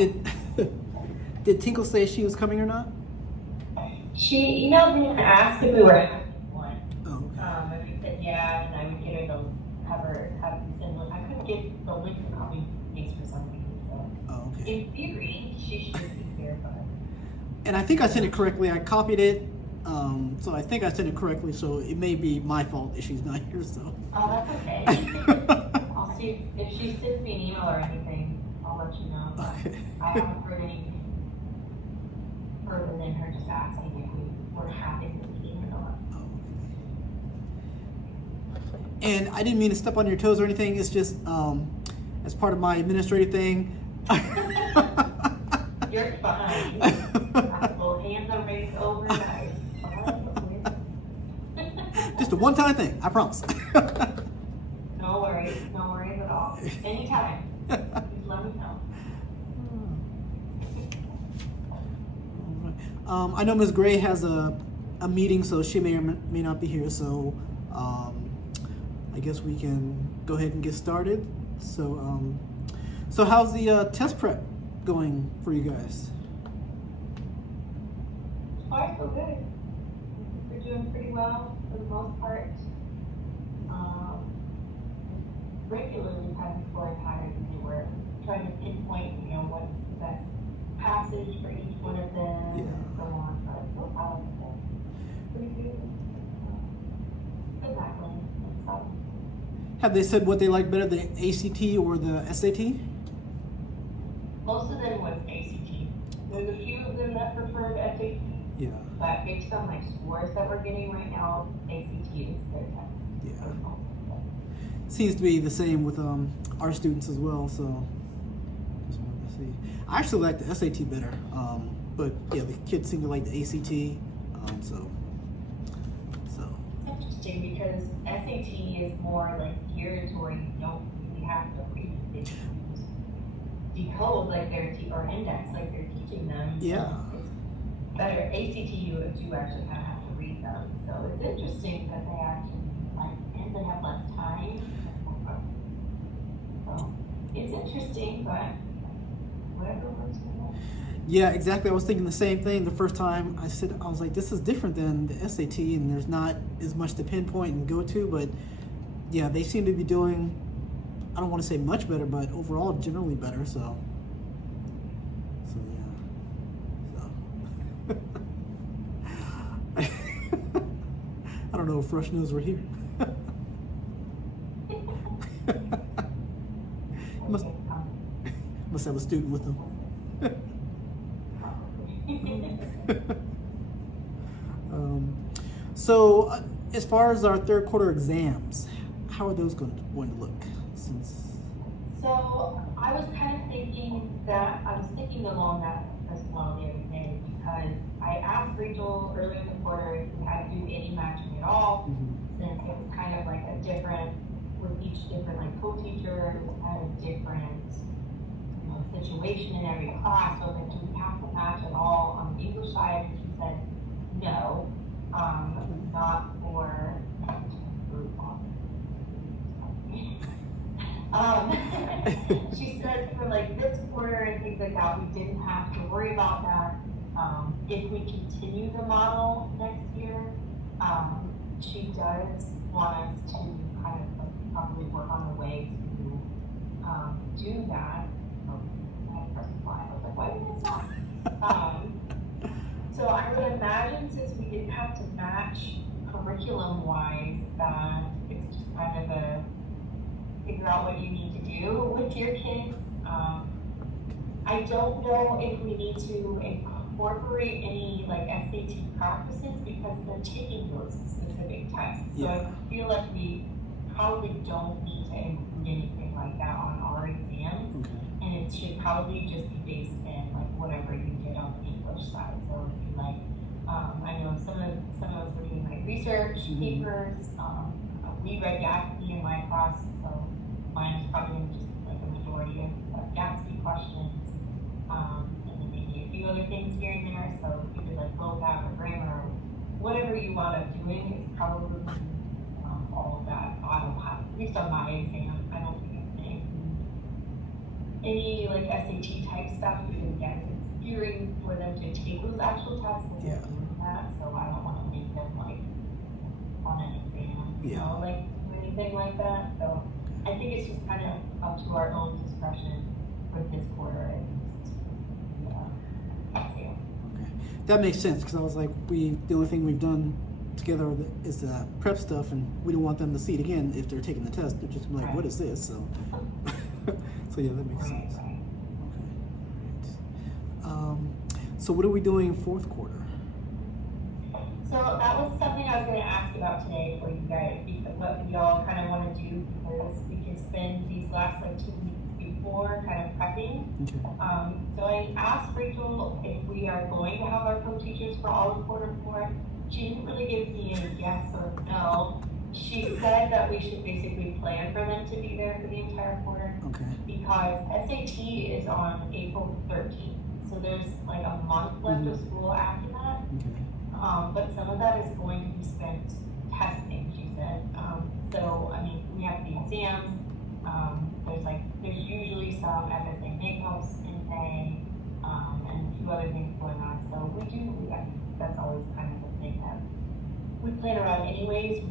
Did did Tinkle say she was coming or not? She emailed me and asked if we were having one. Oh, okay. And we said yeah, and I would get her to have you send one. I couldn't get the link to copy paste for some reason. So Oh, okay. in theory, she should be there, but And I think I sent it correctly. I copied it, so I think I sent it correctly. So it may be my fault if she's not here. So. oh, that's okay. I'll see if she sends me an email or anything. I'll let you know. But Okay. I haven't heard anything further than her just asking if we were having the meeting or not. And I didn't mean to step on your toes or anything. It's just as part of my administrative thing. You're fine. Well, hands are raised overnight. Just a one-time thing, I promise. No worries at all. Anytime. Just let me know. I know Ms. Gray has a meeting, so she may or may not be here. So I guess we can go ahead and get started. So so how's the test prep going for you guys? So far, so good. We're doing pretty well for the most part. Regularly having scoring patterns, and we're trying to pinpoint, what's the best passage for each one of them, Yeah. and so on. So it's so powerful. Pretty good. Exactly. And stuff. Have they said what they like better, the ACT or the SAT? Most of them was ACT. There's a few of them that preferred SAT, Yeah. but based on scores that we're getting right now, ACT is their test. Yeah. For most of them. Seems to be the same with our students as well. So just wanted to see. I actually like the SAT better, but yeah, the kids seem to like the ACT. So. It's interesting because SAT is more geared toward you don't really have to read it. Decode or index like they're teaching them. Yeah. So it's better. ACT you do actually kind of have to read them. So it's interesting that they actually and they have less time. So it's interesting, but whatever works for them. Yeah, exactly. I was thinking the same thing the first time I was like, this is different than the SAT, and there's not as much to pinpoint and go to, but yeah, they seem to be doing, I don't want to say much better, but overall generally better, so yeah. I don't know if Rush knows we're here. Must have a student with them. So as far as our third quarter exams, how are those going to look? So I was kind of thinking along that as well the other day, because I asked Rachel earlier in the quarter if we had to do any matching at all, since it was kind of a different, with each different co-teacher, it was kind of different situation in every class. So I was like, do we have to match at all on the English side? And she said, no, not for she said for this quarter and things like that, we didn't have to worry about that. If we continue the model next year, she does want us to kind of probably work on the way to do that. I was like, why did I stop? So I would imagine, since we didn't have to match curriculum-wise, that it's just kind of figure out what you need to do with your kids. I don't know if we need to incorporate any SAT practices, because they're taking those specific tests. So Yeah. I feel like we probably don't need to include anything like that on our exams. Okay. And it should probably just be based in whatever you did on the English side. So it'd be I know some of us were doing research papers. We read Gatsby in my class, so mine is probably just a majority of Gatsby questions, and then maybe a few other things here and there. So either vocab or grammar, or whatever you wound up doing is probably all of that. I don't have, at least on my exam, I don't think it's anything any like SAT type stuff, because again, it's gearing for them to take those actual tests and Yeah. doing that, so I don't wanna make them like on an exam, you Yeah. know, like do anything like that, so I think it's just kind of up to our own discretion for this quarter at least. So, Okay. That makes sense, because I was like, the only thing we've done together is the prep stuff, and we don't want them to see it again if they're taking the test. They're just gonna be like, Right. what is this? So, so yeah, that makes sense. right. Okay. So what are we doing fourth quarter? So that was something I was gonna ask about today for you guys, because what y'all kind of wanna do, because we can spend these last like 2 weeks before kind of prepping. Okay. So I asked Rachel if we are going to have our co-teachers for all of quarter four. She didn't really give me a yes or no. She said that we should basically plan for them to be there for the entire quarter, Okay. because SAT is on April 13th. So there's like a month left of school after that. Okay. But some of that is going to be spent testing, she said. So, I mean, we have the exams. There's usually some FSA makeups in May, and a few other things going on. So I think that's always kind of the thing that we plan around anyways.